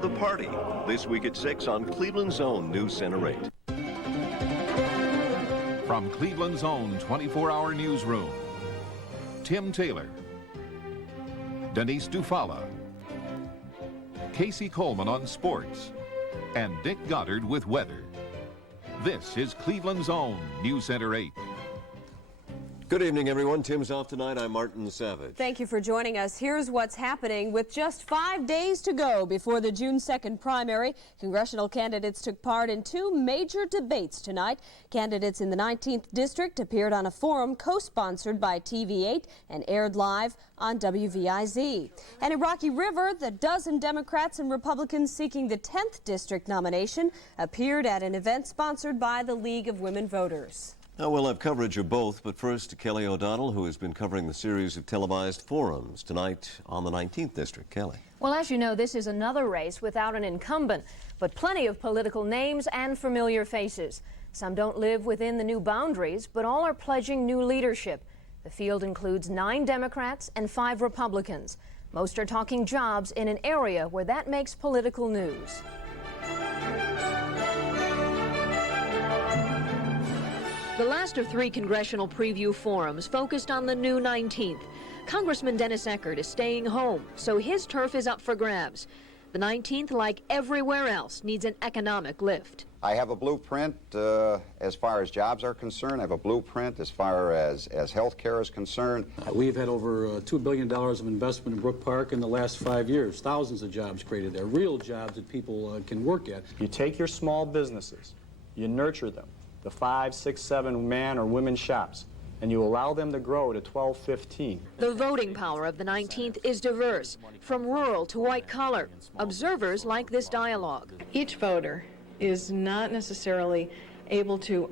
The Party, this week at 6 on Cleveland's own NewsCenter 8. From Cleveland's own 24-hour newsroom, Tim Taylor, Denise Dufala, Casey Coleman on sports, and Dick Goddard with weather. This is Cleveland's own NewsCenter 8. Good evening, everyone. Tim's off tonight. I'm Martin Savidge. Thank you for joining us. Here's what's happening. With just 5 days to go before the June 2nd primary, congressional candidates took part in two major debates tonight. Candidates in the 19th District appeared on a forum co-sponsored by TV8 and aired live on WVIZ. And in Rocky River, the dozen Democrats and Republicans seeking the 10th District nomination appeared at an event sponsored by the League of Women Voters. Now, we'll have coverage of both, but first to Kelly O'Donnell, who has been covering the series of televised forums tonight on the 19th District. Kelly. Well, as you know, this is another race without an incumbent, but plenty of political names and familiar faces. Some don't live within the new boundaries, but all are pledging new leadership. The field includes 9 Democrats and 5 Republicans. Most are talking jobs in an area where that makes political news. The last of 3 congressional preview forums focused on the new 19th. Congressman Dennis Eckert is staying home, so his turf is up for grabs. The 19th, like everywhere else, needs an economic lift. I have a blueprint as far as jobs are concerned. I have a blueprint as far as health care is concerned. We've had over $2 billion of investment in Brook Park in the last 5 years. Thousands of jobs created there, real jobs that people can work at. You take your small businesses, you nurture them, the 5, 6, 7 man or women shops, and you allow them to grow to 12, 15. The voting power of the 19th is diverse, from rural to white collar. Observers like this dialogue. Each voter is not necessarily able to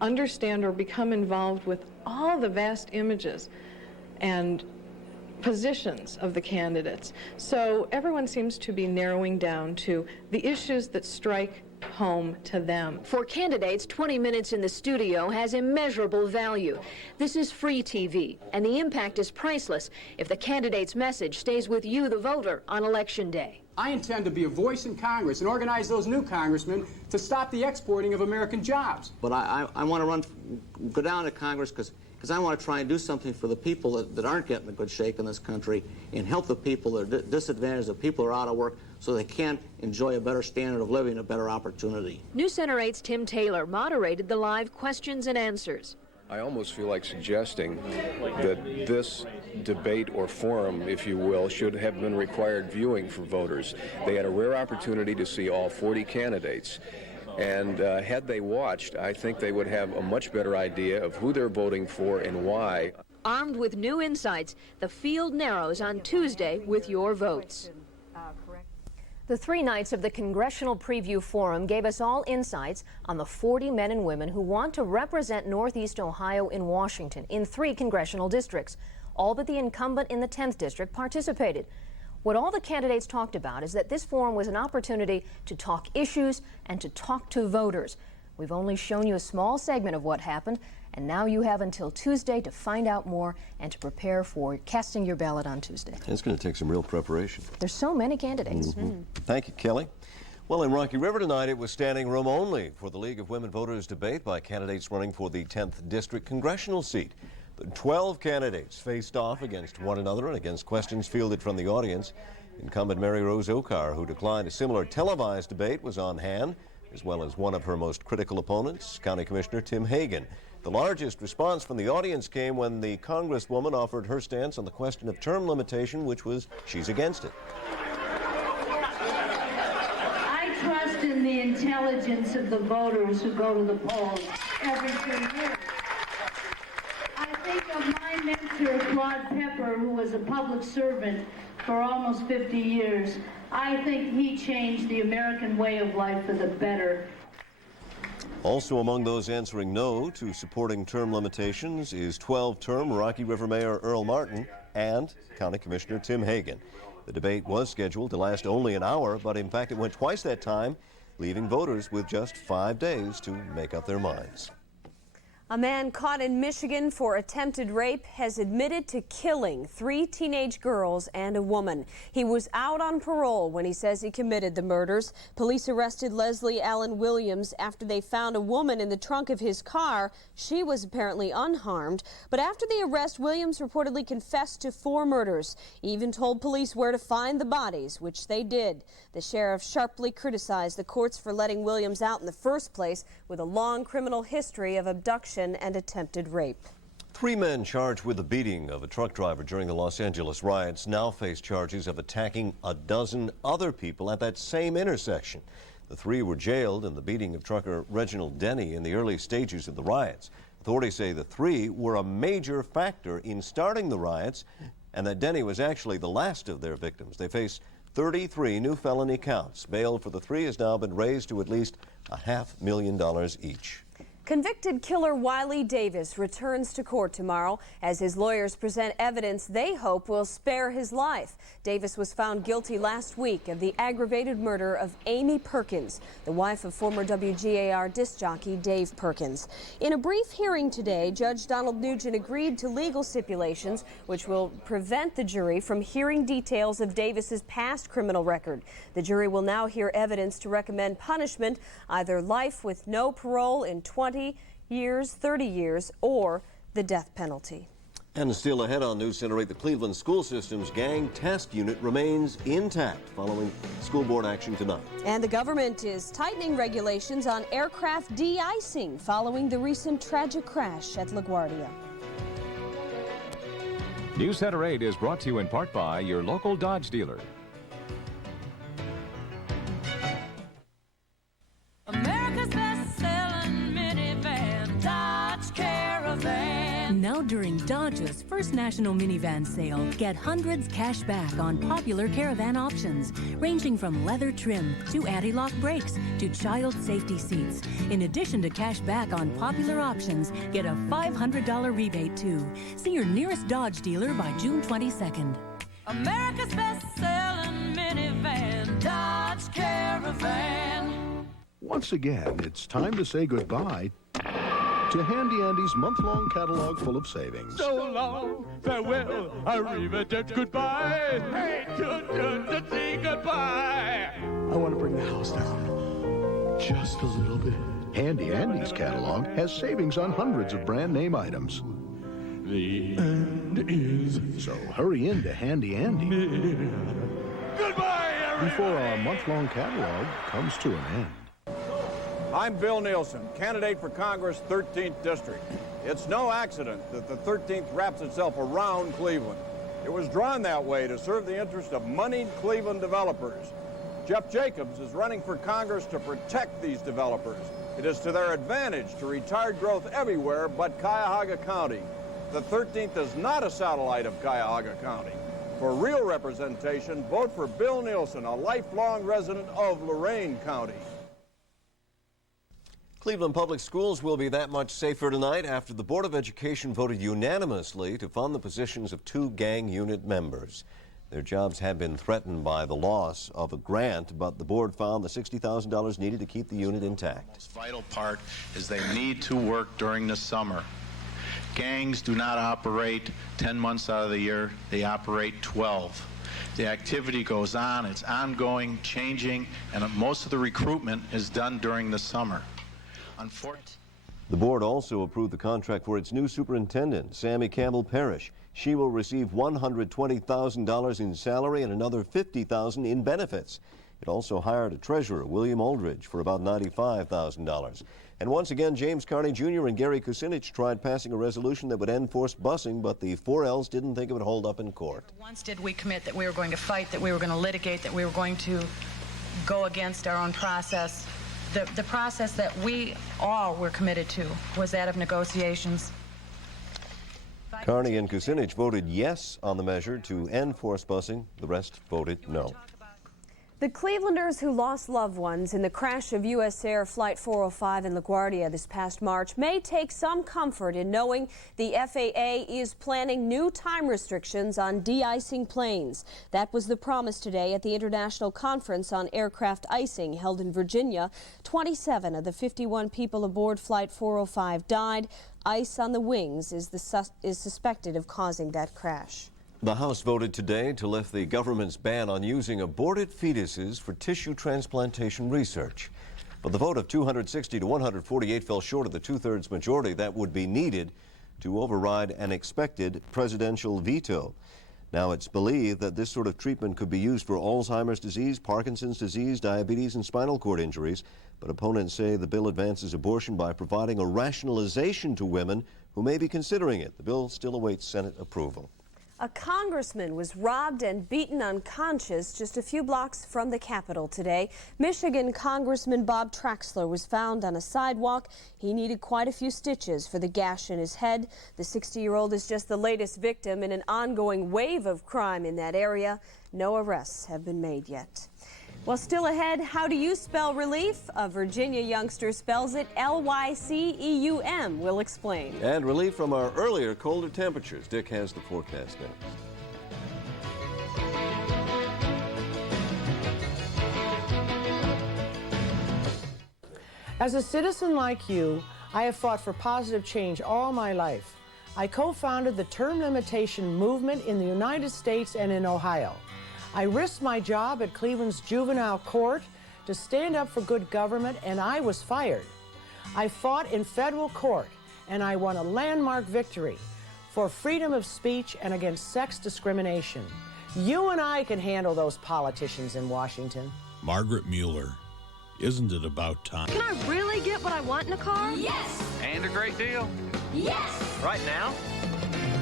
understand or become involved with all the vast images and positions of the candidates. So everyone seems to be narrowing down to the issues that strike home to them. For candidates, 20 minutes in the studio has immeasurable value. This is free TV, and the impact is priceless if the candidate's message stays with you, the voter, on Election Day. I intend to be a voice in Congress and organize those new congressmen to stop the exporting of American jobs. But I want to go down to Congress because I want to try and do something for the people that aren't getting a good shake in this country and help the people that are disadvantaged, the people who are out of work, so they can enjoy a better standard of living, a better opportunity. NewsCenter 8's Tim Taylor moderated the live questions and answers. I almost feel like suggesting that this debate or forum, if you will, should have been required viewing for voters. They had a rare opportunity to see all 40 candidates. And had they watched, I think they would have a much better idea of who they're voting for and why. Armed with new insights, the field narrows on Tuesday with your votes. The 3 nights of the Congressional Preview Forum gave us all insights on the 40 men and women who want to represent Northeast Ohio in Washington in 3 congressional districts. All but the incumbent in the 10th District participated. What all the candidates talked about is that this forum was an opportunity to talk issues and to talk to voters. We've only shown you a small segment of what happened, and now you have until Tuesday to find out more and to prepare for casting your ballot on Tuesday. It's going to take some real preparation. There's so many candidates. Thank you, Kelly. Well, in Rocky River tonight, it was standing room only for the League of Women Voters debate by candidates running for the 10th District congressional seat. The 12 candidates faced off against one another and against questions fielded from the audience. Incumbent Mary Rose Okar, who declined a similar televised debate, was on hand, as well as one of her most critical opponents, County Commissioner Tim Hagan. The largest response from the audience came when the Congresswoman offered her stance on the question of term limitation, which was she's against it. I trust in the intelligence of the voters who go to the polls every 3 years. I think of my mentor, Claude Pepper, who was a public servant for almost 50 years. I think he changed the American way of life for the better. Also among those answering no to supporting term limitations is 12-term Rocky River Mayor Earl Martin and County Commissioner Tim Hagan. The debate was scheduled to last only an hour, but in fact it went twice that time, leaving voters with just 5 days to make up their minds. A man caught in Michigan for attempted rape has admitted to killing 3 teenage girls and a woman. He was out on parole when he says he committed the murders. Police arrested Leslie Allen Williams after they found a woman in the trunk of his car. She was apparently unharmed. But after the arrest, Williams reportedly confessed to 4 murders. He even told police where to find the bodies, which they did. The sheriff sharply criticized the courts for letting Williams out in the first place with a long criminal history of abduction and attempted rape. 3 men charged with the beating of a truck driver during the Los Angeles riots now face charges of attacking a dozen other people at that same intersection. The 3 were jailed in the beating of trucker Reginald Denny in the early stages of the riots. Authorities say the 3 were a major factor in starting the riots and that Denny was actually the last of their victims. They face 33 new felony counts. Bail for the 3 has now been raised to at least $500,000 each. Convicted killer Wiley Davis returns to court tomorrow as his lawyers present evidence they hope will spare his life. Davis was found guilty last week of the aggravated murder of Amy Perkins, the wife of former WJR disc jockey Dave Perkins. In a brief hearing today, Judge Donald Nugent agreed to legal stipulations which will prevent the jury from hearing details of Davis's past criminal record. The jury will now hear evidence to recommend punishment, either life with no parole in 20 years, 30 years, or the death penalty. And still ahead on NewsCenter 8, the Cleveland School System's gang test unit remains intact following school board action tonight. And the government is tightening regulations on aircraft de-icing following the recent tragic crash at LaGuardia. NewsCenter 8 is brought to you in part by your local Dodge dealer. America's best-selling minivan, Dodge Caravan. Now during Dodge's First National Minivan Sale, get hundreds cash back on popular Caravan options, ranging from leather trim to anti-lock brakes to child safety seats. In addition to cash back on popular options, get a $500 rebate too. See your nearest Dodge dealer by June 22nd. America's best-selling minivan, Dodge Caravan. Once again, it's time to say goodbye to Handy Andy's month-long catalog full of savings. So long, farewell, arrivederci, goodbye. Hey, to say goodbye. I want to bring the house down just a little bit. Handy Andy's catalog has savings on hundreds of brand name items. The end is so hurry into Handy Andy. Goodbye, everybody. Before our month-long catalog comes to an end. I'm Bill Nielsen, candidate for Congress, 13th District. It's no accident that the 13th wraps itself around Cleveland. It was drawn that way to serve the interest of moneyed Cleveland developers. Jeff Jacobs is running for Congress to protect these developers. It is to their advantage to retard growth everywhere but Cuyahoga County. The 13th is not a satellite of Cuyahoga County. For real representation, vote for Bill Nielsen, a lifelong resident of Lorain County. Cleveland Public Schools will be that much safer tonight after the Board of Education voted unanimously to fund the positions of 2 gang unit members. Their jobs had been threatened by the loss of a grant, but the board found the $60,000 needed to keep the unit intact. The most vital part is they need to work during the summer. Gangs do not operate 10 months out of the year, they operate 12. The activity goes on, it's ongoing, changing, and most of the recruitment is done during the summer. The board also approved the contract for its new superintendent, Sammy Campbell Parrish. She will receive $120,000 in salary and another $50,000 in benefits. It also hired a treasurer, William Aldridge, for about $95,000. And once again, James Carney Jr. and Gary Kucinich tried passing a resolution that would end forced busing, but the 4Ls didn't think it would hold up in court. Once did we commit that we were going to fight, that we were going to litigate, that we were going to go against our own process. The process that we all were committed to was that of negotiations. Carney and Kucinich voted yes on the measure to end forced busing. The rest voted no. The Clevelanders who lost loved ones in the crash of U.S. Air Flight 405 in LaGuardia this past March may take some comfort in knowing the FAA is planning new time restrictions on de-icing planes. That was the promise today at the International Conference on Aircraft Icing held in Virginia. 27 of the 51 people aboard Flight 405 died. Ice on the wings is suspected of causing that crash. The House voted today to lift the government's ban on using aborted fetuses for tissue transplantation research. But the vote of 260 to 148 fell short of the two-thirds majority that would be needed to override an expected presidential veto. Now, it's believed that this sort of treatment could be used for Alzheimer's disease, Parkinson's disease, diabetes, and spinal cord injuries. But opponents say the bill advances abortion by providing a rationalization to women who may be considering it. The bill still awaits Senate approval. A congressman was robbed and beaten unconscious just a few blocks from the Capitol today. Michigan Congressman Bob Traxler was found on a sidewalk. He needed quite a few stitches for the gash in his head. The 60-year-old is just the latest victim in an ongoing wave of crime in that area. No arrests have been made yet. Well, still ahead, how do you spell relief? A Virginia youngster spells it L-Y-C-E-U-M. We'll explain. And relief from our earlier colder temperatures. Dick has the forecast next. As a citizen like you, I have fought for positive change all my life. I co-founded the term limitation movement in the United States and in Ohio. I risked my job at Cleveland's juvenile court to stand up for good government, and I was fired. I fought in federal court, and I won a landmark victory for freedom of speech and against sex discrimination. You and I can handle those politicians in Washington. Margaret Mueller, isn't it about time? Can I really get what I want in a car? Yes! And a great deal? Yes! Right now?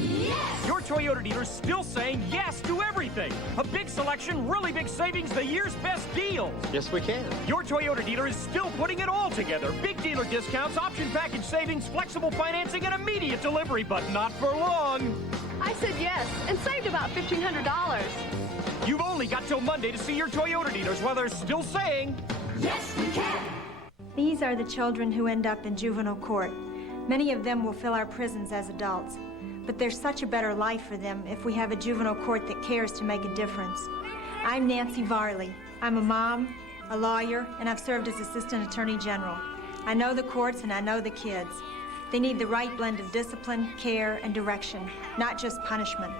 Yes! Your Toyota dealer's still saying yes to everything. A big selection, really big savings, the year's best deals. Yes, we can. Your Toyota dealer is still putting it all together. Big dealer discounts, option package savings, flexible financing, and immediate delivery, but not for long. I said yes and saved about $1,500. You've only got till Monday to see your Toyota dealers while they're still saying yes, we can. These are the children who end up in juvenile court. Many of them will fill our prisons as adults. But there's such a better life for them if we have a juvenile court that cares to make a difference. I'm Nancy Varley. I'm a mom, a lawyer, and I've served as Assistant Attorney General. I know the courts and I know the kids. They need the right blend of discipline, care, and direction, not just punishment.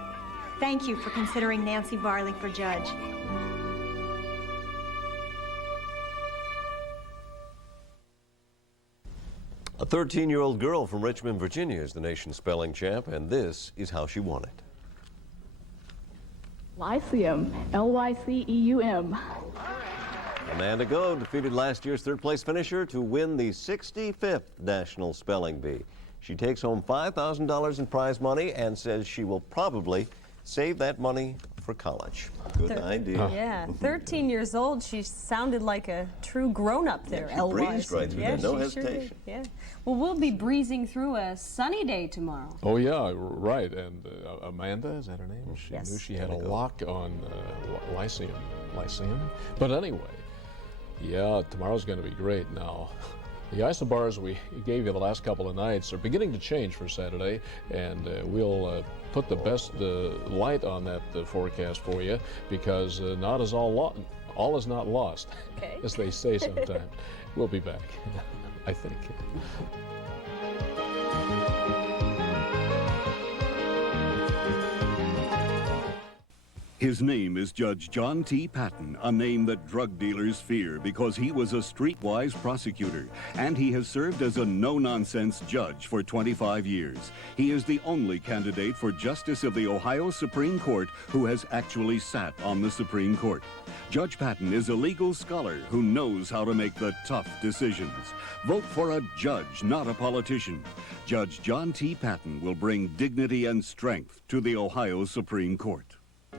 Thank you for considering Nancy Varley for judge. A 13-year-old girl from Richmond, Virginia is the nation's spelling champ, and this is how she won it. Lyceum, L-Y-C-E-U-M. Amanda Go defeated last year's third-place finisher to win the 65th National Spelling Bee. She takes home $5,000 in prize money and says she will probably save that money for college. Good idea. Yeah, 13 years old. She sounded like a true grown-up there. She breezed right through that, no hesitation. Sure, yeah. Well, we'll be breezing through a sunny day tomorrow. Oh, yeah, right. And Amanda, is that her name? She Yes. knew she had a lock on Lyceum. But anyway, yeah, tomorrow's going to be great. Now, the isobars we gave you the last couple of nights are beginning to change for Saturday, and we'll put the best light on that forecast for you, because all is not lost, okay. as they say sometimes. We'll be back, I think. His name is Judge John T. Patton, a name that drug dealers fear because he was a streetwise prosecutor, and he has served as a no-nonsense judge for 25 years. He is the only candidate for Justice of the Ohio Supreme Court who has actually sat on the Supreme Court. Judge Patton is a legal scholar who knows how to make the tough decisions. Vote for a judge, not a politician. Judge John T. Patton will bring dignity and strength to the Ohio Supreme Court.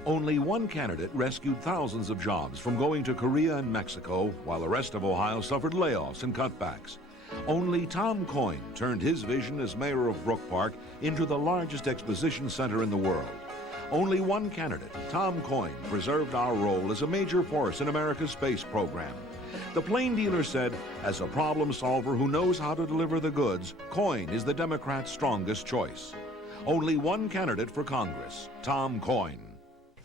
Only one candidate rescued thousands of jobs from going to Korea and Mexico, while the rest of Ohio suffered layoffs and cutbacks. Only Tom Coyne turned his vision as mayor of Brook Park into the largest exposition center in the world. Only one candidate, Tom Coyne, preserved our role as a major force in America's space program. The plain dealer said, as a problem solver who knows how to deliver the goods, Coyne is the Democrats' strongest choice. Only one candidate for Congress, Tom Coyne.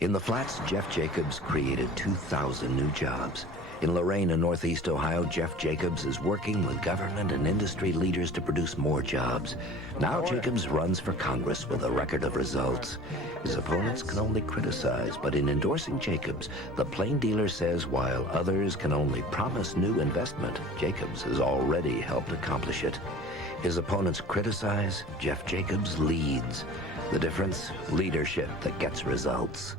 In the Flats, Jeff Jacobs created 2,000 new jobs. In Lorain and Northeast Ohio, Jeff Jacobs is working with government and industry leaders to produce more jobs. Now Jacobs runs for Congress with a record of results. His opponents can only criticize, but in endorsing Jacobs, the plain dealer says while others can only promise new investment, Jacobs has already helped accomplish it. His opponents criticize, Jeff Jacobs leads. The difference? Leadership that gets results.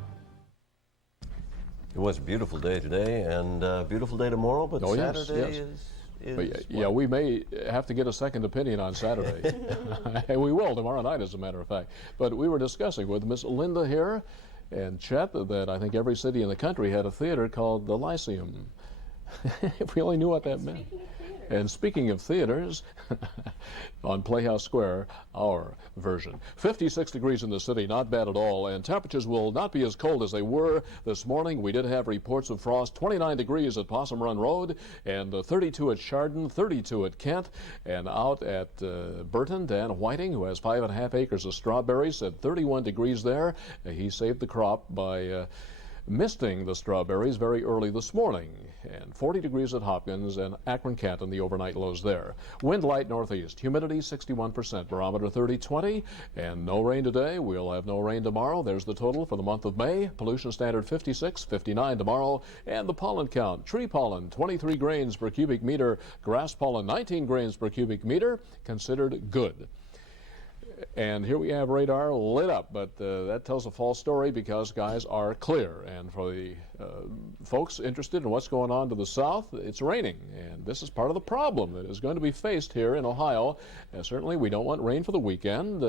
It was a beautiful day today and a beautiful day tomorrow, but Saturday is yeah, we may have to get a second opinion on Saturday. And we will tomorrow night, as a matter of fact. But we were discussing with Miss Linda here and Chet that I think every city in the country had a theater called the Lyceum. If we only knew what that meant. And speaking of theaters, on Playhouse Square, our version. 56 degrees in the city, not bad at all, and temperatures will not be as cold as they were this morning. We did have reports of frost, 29 degrees at Possum Run Road, and 32 at Chardon, 32 at Kent, and out at Burton, Dan Whiting, who has 5.5 acres of strawberries, said 31 degrees there. He saved the crop by misting the strawberries very early this morning, and 40 degrees at Hopkins and Akron, Canton, the overnight lows there. Wind light northeast, humidity 61%, barometer 30-20, and no rain today. We'll have no rain tomorrow. There's the total for the month of May. Pollution standard 56, 59 tomorrow, and the pollen count. Tree pollen 23 grains per cubic meter, grass pollen 19 grains per cubic meter, considered good. And here we have radar lit up, but that tells a false story because skies are clear. And for the folks interested in what's going on to the south, it's raining. And this is part of the problem that is going to be faced here in Ohio. Certainly we don't want rain for the weekend.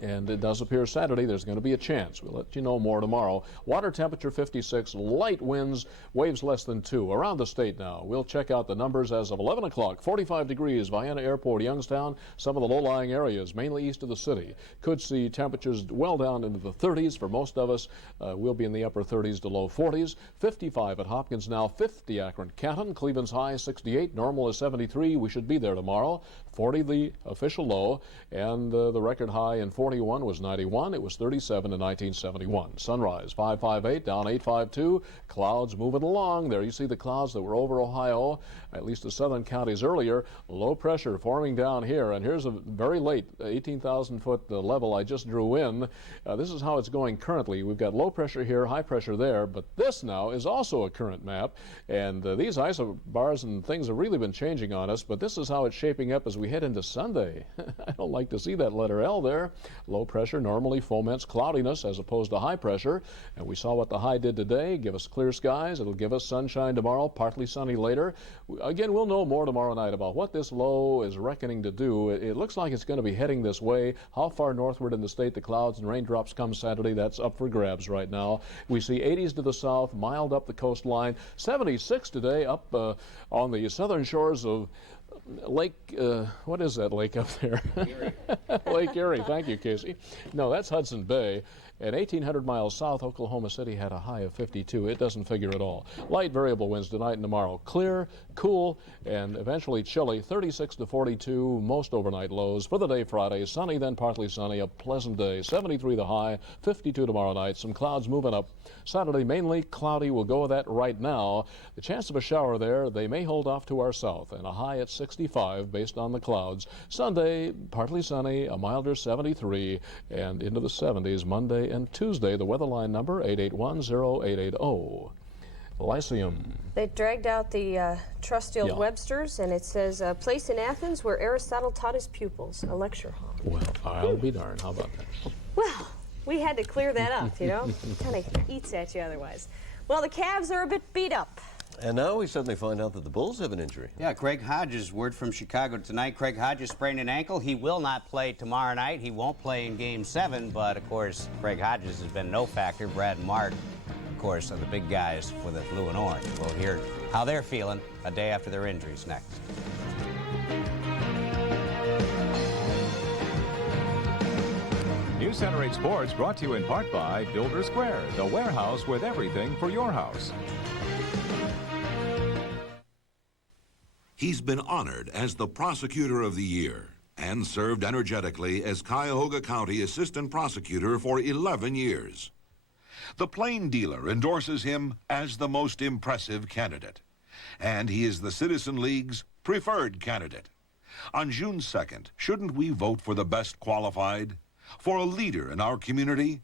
And it does appear Saturday there's going to be a chance. We'll let you know more tomorrow. Water temperature 56, light winds, waves less than 2. Around the state now. We'll check out the numbers as of 11 o'clock. 45 degrees, Vienna Airport, Youngstown. Some of the low-lying areas, mainly east of the city, could see temperatures well down into the 30s. For most of us, we'll be in the upper 30s to low 40s. 55 at Hopkins now, 50 Akron, Canton. Cleveland's high 68, normal is 73. We should be there tomorrow. 40 the official low, and the record high in 41 was 91. It was 37 in 1971. Sunrise 558, down 852. Clouds moving along. There you see the clouds that were over Ohio, at least the southern counties earlier. Low pressure forming down here, and here's a very late 18,000 foot level I just drew in. This is how it's going currently. We've got low pressure here, high pressure there, but this now is also a current map, and these isobars and things have really been changing on us, but this is how it's shaping up as we head into Sunday. I don't like to see that letter L there. Low pressure normally foments cloudiness as opposed to high pressure, and we saw what the high did today. Give us clear skies. It'll give us sunshine tomorrow, partly sunny later. Again, we'll know more tomorrow night about what this low is reckoning to do. It looks like it's going to be heading this way. How far northward in the state the clouds and raindrops come Saturday, that's up for grabs right now. We see 80s to the south, mild up the coastline. 76 today up on the southern shores of Lake, what is that lake up there? Lake Erie. Thank you, Casey. No, that's Hudson Bay. At 1,800 miles south, Oklahoma City had a high of 52. It doesn't figure at all. Light variable winds tonight and tomorrow. Clear, cool, and eventually chilly. 36 to 42, most overnight lows. For the day Friday, sunny, then partly sunny. A pleasant day. 73 the high, 52 tomorrow night. Some clouds moving up. Saturday, mainly cloudy. We'll go with that right now. The chance of a shower there, they may hold off to our south, and a high at 65 based on the clouds. Sunday, partly sunny, a milder 73, and into the 70s Monday and Tuesday. The weather line number 8810880. Lyceum. They dragged out the trusty old Webster's, and it says a place in Athens where Aristotle taught his pupils, a lecture hall. Well, I'll be darned. How about that? Well, we had to clear that up, you know. Kind of eats at you otherwise. Well, the Cavs are a bit beat up. And now we suddenly find out that the Bulls have an injury. Yeah, Craig Hodges, word from Chicago tonight. Craig Hodges sprained an ankle. He will not play tomorrow night. He won't play in Game 7, but, of course, Craig Hodges has been no factor. Brad and Mark, of course, are the big guys for the blue and orange. We'll hear how they're feeling a day after their injuries next. NewsCenter 8 Sports brought to you in part by Builder Square, the warehouse with everything for your house. He's been honored as the Prosecutor of the Year and served energetically as Cuyahoga County Assistant Prosecutor for 11 years. The Plain Dealer endorses him as the most impressive candidate, and he is the Citizen League's preferred candidate. On June 2nd, shouldn't we vote for the best qualified? For a leader in our community?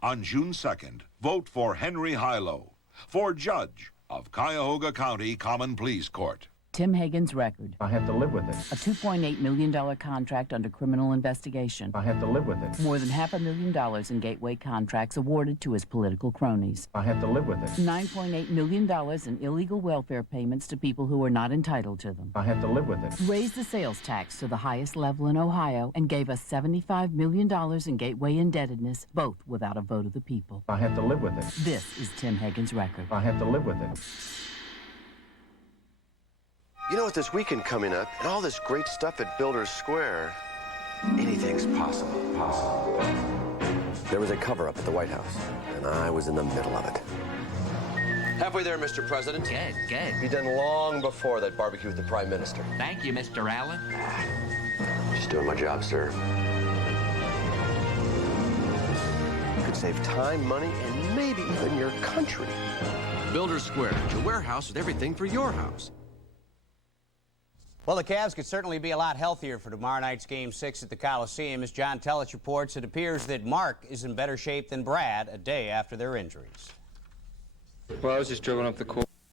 On June 2nd, vote for Henry Hilo, for Judge of Cuyahoga County Common Pleas Court. Tim Hagen's record. I have to live with it. A $2.8 million contract under criminal investigation. I have to live with it. More than $500,000 in gateway contracts awarded to his political cronies. I have to live with it. $9.8 million in illegal welfare payments to people who are not entitled to them. I have to live with it. Raised the sales tax to the highest level in Ohio and gave us $75 million in gateway indebtedness, both without a vote of the people. I have to live with it. This is Tim Hagen's record. I have to live with it. You know, with this weekend coming up and all this great stuff at Builders Square, anything's possible. There was a cover-up at the White House, and I was in the middle of it. Halfway there, Mr. President. Good. Be done long before that barbecue with the Prime Minister. Thank you, Mr. Allen. Just doing my job, sir. Could save time, money, and maybe even your country. Builders Square, your warehouse with everything for your house. Well, the Cavs could certainly be a lot healthier for tomorrow night's Game 6 at the Coliseum. As John Tellich reports, it appears that Mark is in better shape than Brad a day after their injuries. Well, I was just dribbling up the court.